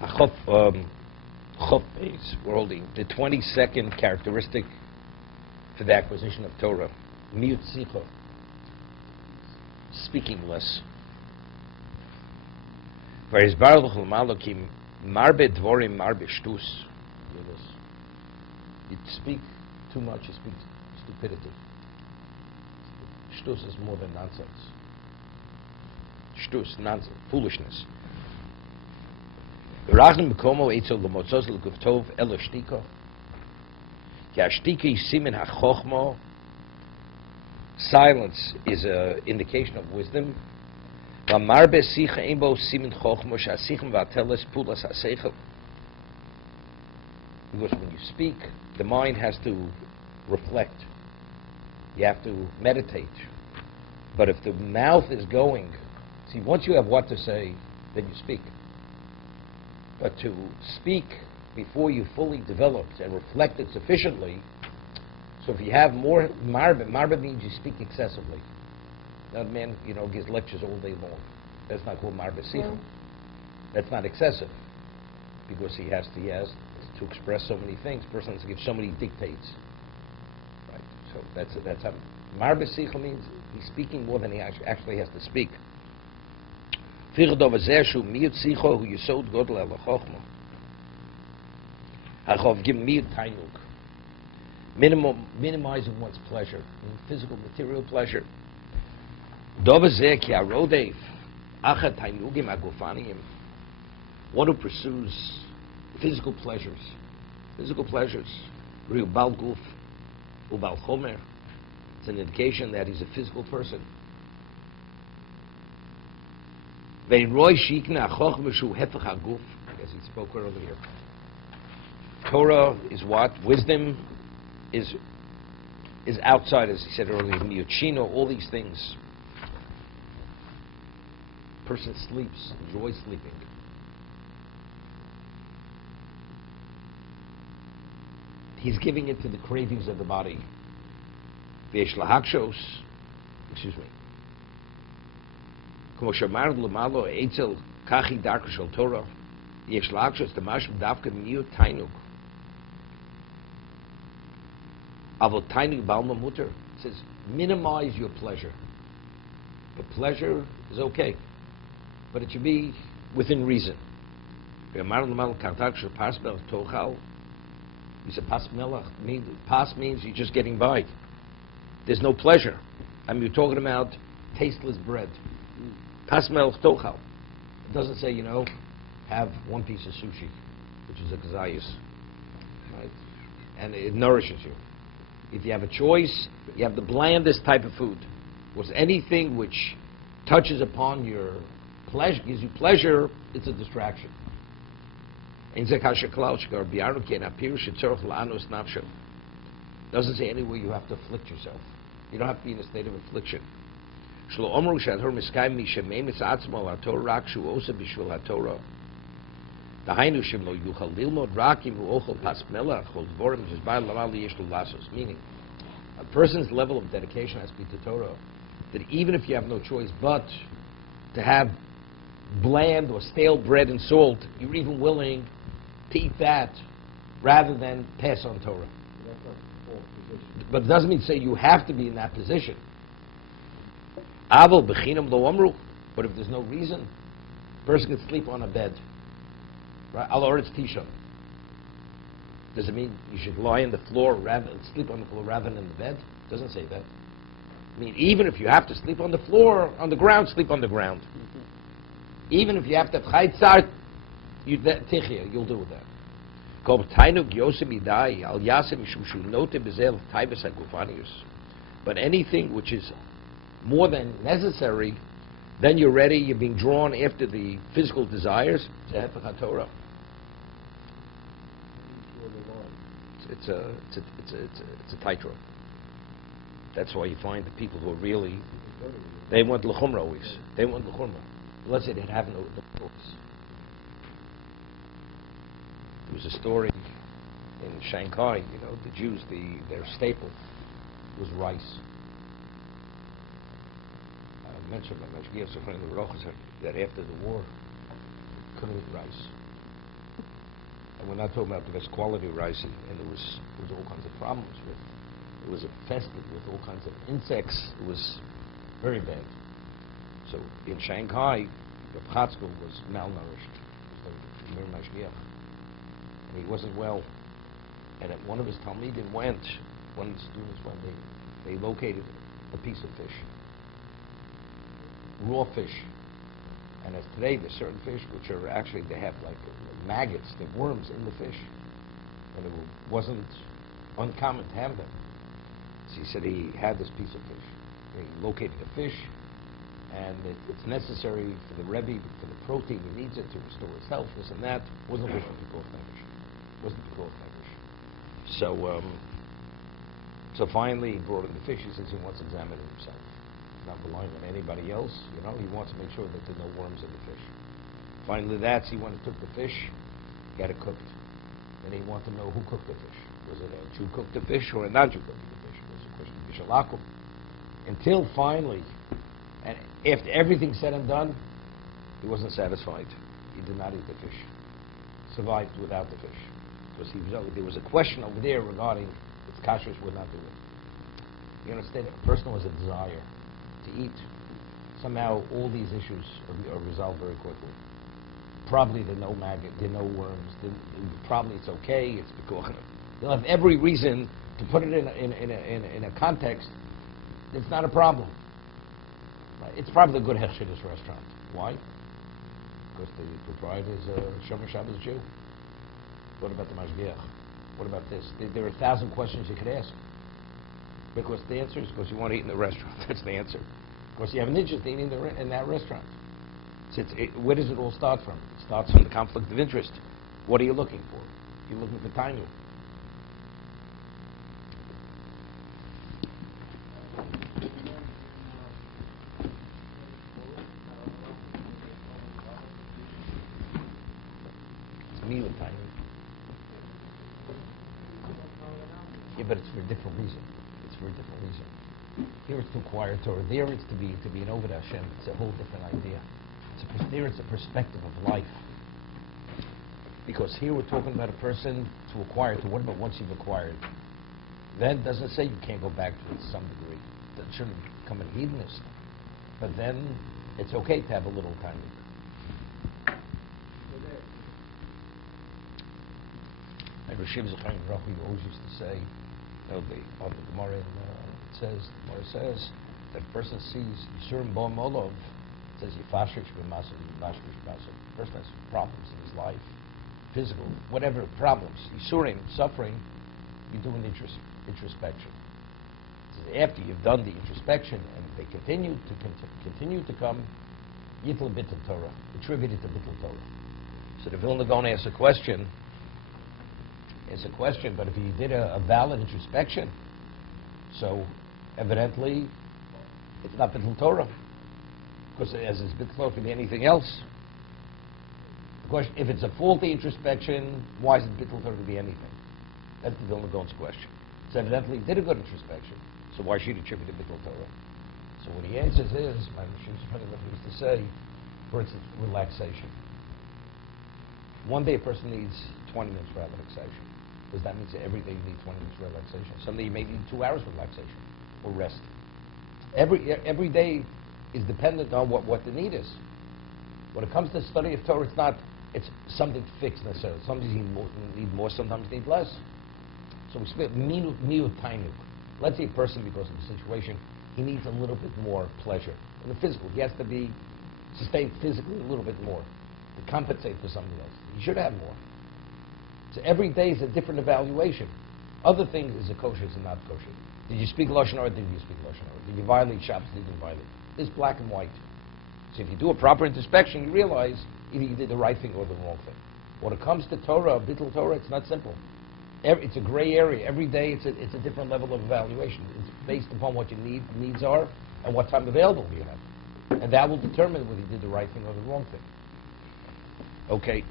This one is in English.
Chop is, we're holding the 22nd characteristic for the acquisition of Torah. Miut Sicha, speaking less. Whereas Baruch Malokim Marbe Dvorim Marbe Shtus. You speak too much, you speak stupidity. Shtus is more than nonsense. Shtus, nonsense, foolishness. Rachim Bekomo Eitzel L'motzos L'Guftov Elo Shtiko. Ki Ashtika Simin HaChochmo. Silence is an indication of wisdom. V'marbe Sicha Einbo Simin Chochmo Sha'asichem V'ateles Pulas HaSeichel. Because when you speak, the mind has to reflect. You have to meditate. But if the mouth is going, see, once you have what to say, then you speak. But to speak before you fully developed and reflected sufficiently, so if you have more marbe means you speak excessively. That man, gives lectures all day long. That's not called marbe sicha. That's not excessive, because he has to express so many things. The person has to give so many dictates. Right. So that's how marbe sicha means. He's speaking more than he actually has to speak. Minimizing one's pleasure, physical, material pleasure. One who pursues physical pleasures, it's an indication that he's a physical person. As he spoke earlier. Torah is what? Wisdom is outside, as he said earlier, Miyuchino, all these things. Person sleeps, enjoys sleeping. He's giving it to the cravings of the body. Excuse me. כמו שאמר למעלה אצל כחי דרכו של תורה, יש להקשוס דמשהו דווקא מיעוט תענוג. אבל תענוג בעלמא מותר. It says, minimize your pleasure. The pleasure is okay, but it should be within reason. ואמר למעלה כדרכו של פס מלך תאכל. He said, pas means you're just getting by. There's no pleasure. I mean, you're talking about tasteless bread. Pas melech tochal. It doesn't say, have one piece of sushi, which is a gazayus, right? And it nourishes you. If you have a choice, you have the blandest type of food. Was anything which touches upon your pleasure, gives you pleasure, it's a distraction. Doesn't say anywhere you have to afflict yourself. You don't have to be in a state of affliction. Shlo omru shadhor miskayim mishememis atzmo haTorah rak shu osa b'shvil haTorah. Dahainu shem lo yuchal lilmod rak im hu ochel pas melach chol dvorim zizbayil lamal yesh lo lasos. Meaning, a person's level of dedication has to be to Torah, that even if you have no choice but to have bland or stale bread and salt, you're even willing to eat that rather than pass on Torah. But it doesn't mean to say you have to be in that position. Aval bechinam lo amru. But if there's no reason, a person can sleep on a bed. Right? Al oretz tishon. Does it mean you should lie on the floor sleep on the floor rather than in the bed? It doesn't say that. I mean, even if you have to sleep on the floor, on the ground, sleep on the ground. Even if you have to have chaytzar, you'll do that. But anything which is more than necessary, then you're ready, you're being drawn after the physical desires. It's a tightrope. That's why you find the people who are really, they want l'chumra always. They want l'chumra. Let's say they have no choice. There was a story in Shanghai, the Jews, their staple was rice. I mentioned that after the war, couldn't eat rice. And we're not talking about the best quality rice, and there was all kinds of problems with. It was infested with all kinds of insects. It was very bad. So in Shanghai, the Chatzkel was malnourished. He was and he wasn't well. And one of his talmidim went. One of the students went. They located a piece of fish, raw fish. And as today, there's certain fish which are actually, they have like maggots, they're worms in the fish. And it wasn't uncommon to have them. So he said he had this piece of fish. He located a fish, and it's necessary for the Rebbe, for the protein he needs it to restore his health, this and that. It wasn't good for Pikuach Nefesh. It wasn't Pikuach Nefesh. So finally he brought in the fish. He says he wants to examine it himself. Not relying on anybody else, you know. He wants to make sure that there are no worms in the fish. Finally he went and took the fish, got it cooked. Then he wanted to know who cooked the fish. Was it a Jew cooked the fish or a non-Jew cooked the fish? It was a question of Bishalakum. Until finally, and after everything said and done, he wasn't satisfied. He did not eat the fish. Survived without the fish. Because there was a question over there regarding its kashrus would not do it. You understand? A person who has a desire to eat, somehow all these issues are resolved very quickly. Probably there are no maggot, there are no worms. Probably it's okay. It's because they'll have every reason to put it in a context. It's not a problem. Right? It's probably a good Hechshidus restaurant. Why? Because the proprietor is a Shomer Shabbos Jew. What about the Mashgiach? What about this? There are 1,000 questions you could ask. Because the answer is because you want to eat in the restaurant. That's the answer. Because you have an interest in eating in that restaurant. So where does it all start from? It starts from the conflict of interest. What are you looking for? You're looking for timing. Me with timing. Yeah, but it's for a different reason. It's for a different reason. Here it's to acquire Torah. There it's to be an Oved Hashem. It's a whole different idea. There it's a perspective of life. Because here we're talking about a person to acquire Torah. What about once you've acquired? Then doesn't say you can't go back to it to some degree. That shouldn't become a hedonist. But then it's okay to have a little timing. And Rishim Zechayim Rachi always used to say, the Gemara says that a person sees Yisurim Bo Molov, says Yifashish B'Masov, Yifashish B'Masov. The person has problems in his life, physical, whatever problems, Yisurim, suffering, you do an introspection. Says after you've done the introspection and they continue to come, Yitl Bittul Torah, attributed to Bittul Torah. So the Vilna Gaon asks a question. But if he did a valid introspection, so evidently it's not Bittul Torah, because as is Bittul Torah, it can be anything else. The question: if it's a faulty introspection, why is it Bittul Torah to be anything? That's the Vilna Gaon's question. So evidently he did a good introspection, so why should he attribute it to Bittul Torah? So what he answers is, my used to say, for instance, relaxation. One day a person needs 20 minutes for relaxation. Does that mean that every day you need 20 minutes for relaxation? Someday you may need 2 hours for relaxation or rest. Every day is dependent on what the need is. When it comes to the study of Torah, it's something fixed necessarily. Sometimes you need more, sometimes you need less. So we split miut tainuk. Let's say a person, because of the situation, he needs a little bit more pleasure. In the physical, he has to be sustained physically a little bit more to compensate for something else. He should have more. So every day is a different evaluation. Other things is a kosher, is a not kosher. Did you speak Lashon Hara? Did you speak Lashon Hara? Did you violate Shabbos? Did you violate? It's black and white. So if you do a proper introspection, you realize either you did the right thing or the wrong thing. When it comes to Torah, Bittul Torah, it's not simple. It's a gray area. Every day it's a different level of evaluation. It's based upon what your needs are and what time available you have. And that will determine whether you did the right thing or the wrong thing. Okay.